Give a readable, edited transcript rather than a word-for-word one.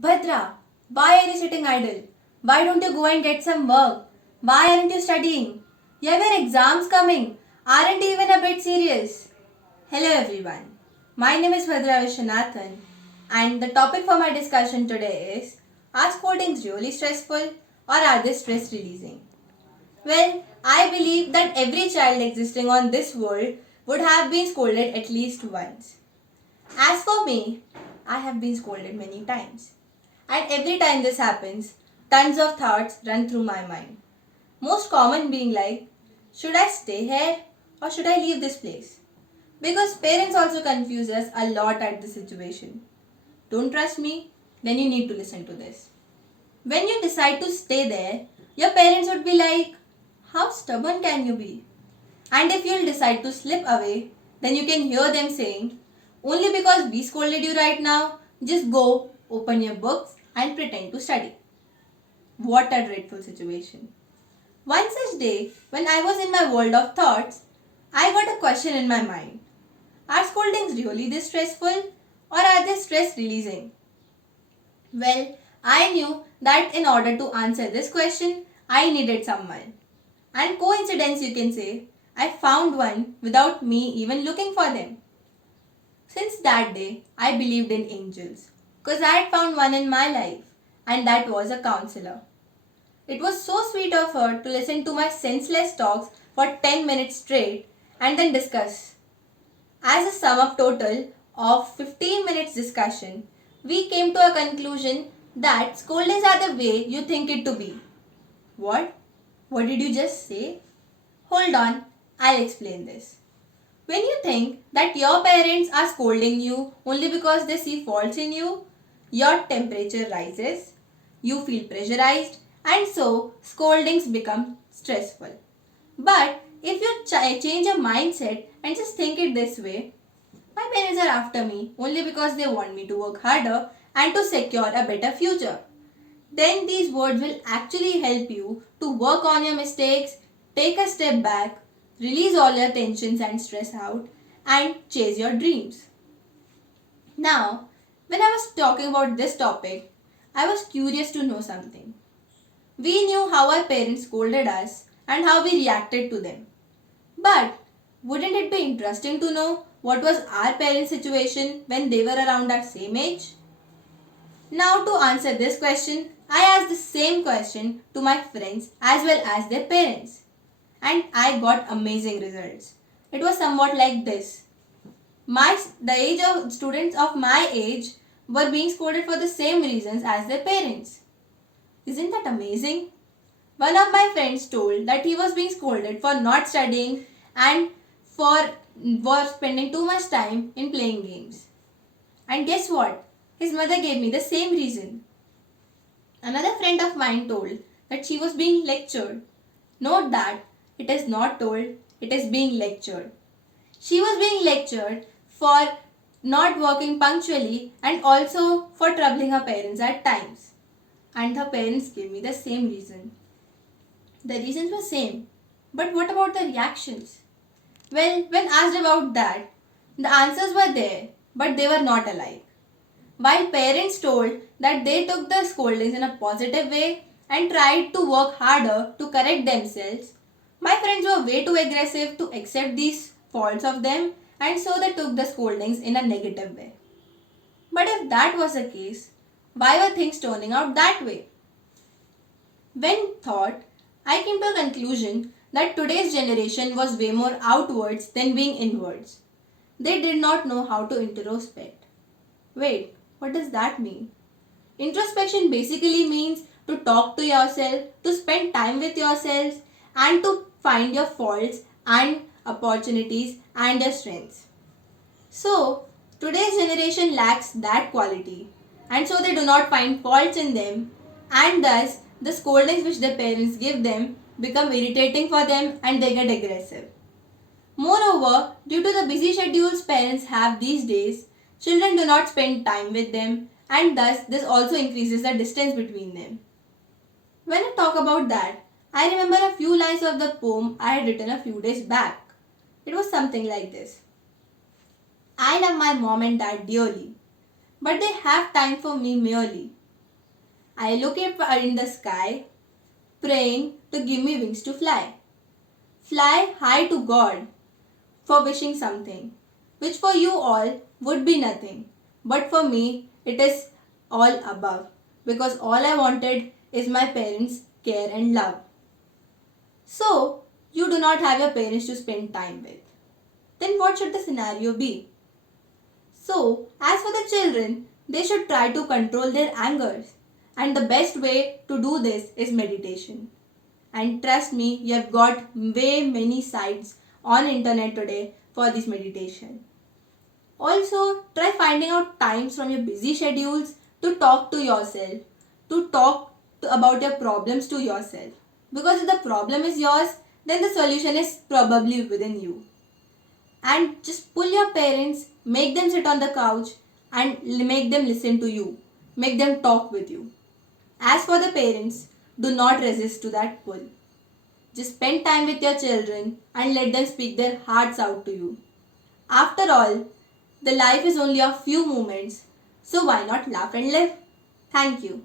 Bhadra, why are you sitting idle? Why don't you go and get some work? Why aren't you studying? You have your exams coming. Aren't you even a bit serious? Hello everyone. My name is Bhadra Vishwanathan and the topic for my discussion today is, are scoldings really stressful or are they stress releasing? Well, I believe that every child existing on this world would have been scolded at least once. As for me, I have been scolded many times. And every time this happens, tons of thoughts run through my mind. Most common being like, should I stay here or should I leave this place? Because parents also confuse us a lot at this situation. Don't trust me? Then you need to listen to this. When you decide to stay there, your parents would be like, how stubborn can you be? And if you'll decide to slip away, then you can hear them saying, only because we scolded you right now, just go, open your books, and pretend to study. What a dreadful situation. One such day, when I was in my world of thoughts, I got a question in my mind. Are scoldings really this stressful or are they stress releasing? Well, I knew that in order to answer this question, I needed someone. And coincidence, you can say, I found one without me even looking for them. Since that day, I believed in angels because I had found one in my life, and that was a counselor. It was so sweet of her to listen to my senseless talks for 10 minutes straight and then discuss. As a sum up total of 15 minutes discussion, we came to a conclusion that scoldings are the way you think it to be. What? What did you just say? Hold on, I'll explain this. When you think that your parents are scolding you only because they see faults in you, your temperature rises, you feel pressurized, and so scoldings become stressful. But if you change your mindset and just think it this way, my parents are after me only because they want me to work harder and to secure a better future. Then these words will actually help you to work on your mistakes, take a step back, release all your tensions and stress out, and chase your dreams. Now, when I was talking about this topic, I was curious to know something. We knew how our parents scolded us and how we reacted to them. But wouldn't it be interesting to know what was our parents' situation when they were around our same age? Now, to answer this question, I asked the same question to my friends as well as their parents. And I got amazing results. It was somewhat like this. The age of students of my age were being scolded for the same reasons as their parents. Isn't that amazing? One of my friends told that he was being scolded for not studying and for spending too much time in playing games. And guess what? His mother gave me the same reason. Another friend of mine told that she was being lectured. Note that it is not told, it is being lectured. She was being lectured for not working punctually and also for troubling her parents at times. And her parents gave me the same reason. The reasons were same. But what about the reactions? Well, when asked about that, the answers were there, but they were not alike. While parents told that they took the scoldings in a positive way and tried to work harder to correct themselves, my friends were way too aggressive to accept these faults of them and so they took the scoldings in a negative way. But if that was the case, why were things turning out that way? When thought, I came to a conclusion that today's generation was way more outwards than being inwards. They did not know how to introspect. Wait, what does that mean? Introspection basically means to talk to yourself, to spend time with yourselves, and to find your faults and opportunities and your strengths. So, today's generation lacks that quality, and so they do not find faults in them, and thus the scoldings which their parents give them become irritating for them and they get aggressive. Moreover, due to the busy schedules parents have these days, children do not spend time with them and thus this also increases the distance between them. When I talk about that, I remember a few lines of the poem I had written a few days back. It was something like this. I love my mom and dad dearly, but they have time for me merely. I look up in the sky, praying to give me wings to fly. Fly high to God for wishing something, which for you all would be nothing. But for me, it is all above, because all I wanted is my parents' care and love. So, you do not have your parents to spend time with. Then what should the scenario be? So, as for the children, they should try to control their angers. And the best way to do this is meditation. And trust me, you have got way many sites on internet today for this meditation. Also, try finding out times from your busy schedules to talk to yourself, about your problems to yourself. Because if the problem is yours, then the solution is probably within you. And just pull your parents, make them sit on the couch and make them listen to you. Make them talk with you. As for the parents, do not resist to that pull. Just spend time with your children and let them speak their hearts out to you. After all, the life is only a few moments, so why not laugh and live? Thank you.